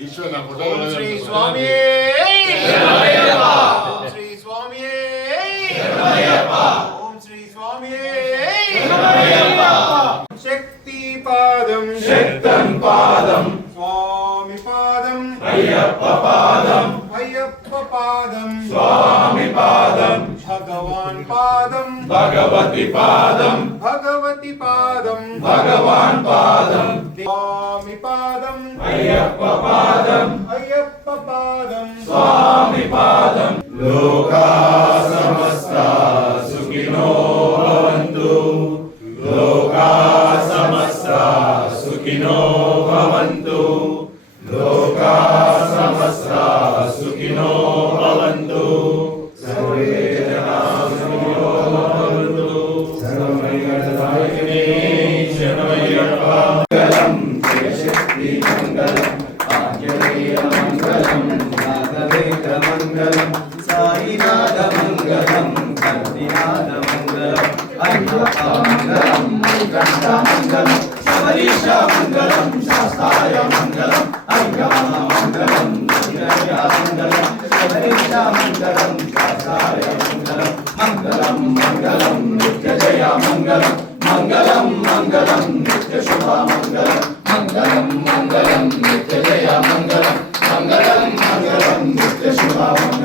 ఈశ్వర ఓం శ్రీ స్వామి ఓం శ్రీ స్వామి ఓం శ్రీ స్వామి శక్తి పాదం శక్తం పాదం స్వామి పాదం అయ్యప్ప పాదం అయ్యప్ప పాదం స్వామి పాదం భగవాన్ పాదం భగవతి పాదం భగవతి పాదం భగవాన్ పాదం స్వామి పాదం అయ్యప్ప పాదం అయ్యప్ప పాదం స్వామి పాదం లోకా సమస్త సుఖినో భవంతు లోకా సమస్త సుఖినో భవంతు లోకా సమస్త సుఖినో భవంతు సర్వే జనా సుఖినో భవంతు సర్వమంగళదాయినే శరణమయ్యప్ప మంగళం జయశక్తి మంగళం ఆంజనేయ మంగళం నాగవేద మంగళం సాయినాథ మంగళం కర్ణినాథ మంగళం అయ్యప్ప మంగళం శ్రీకంఠ మంగళం శబరీష మంగళం శాస్తాయ మంగళం అయ్యప్ప మంగళం శ్రీరయ మంగళం శబరీష మంగళం శాస్తాయ మంగళం మంగళం మంగళం నిత్య జయ మంగళం మంగళం మంగళం నిత్య శుభ మంగళం మంగళం మంగళం నిత్య జయ మంగళం మంగళం మంగళం నిత్య శుభ మంగళం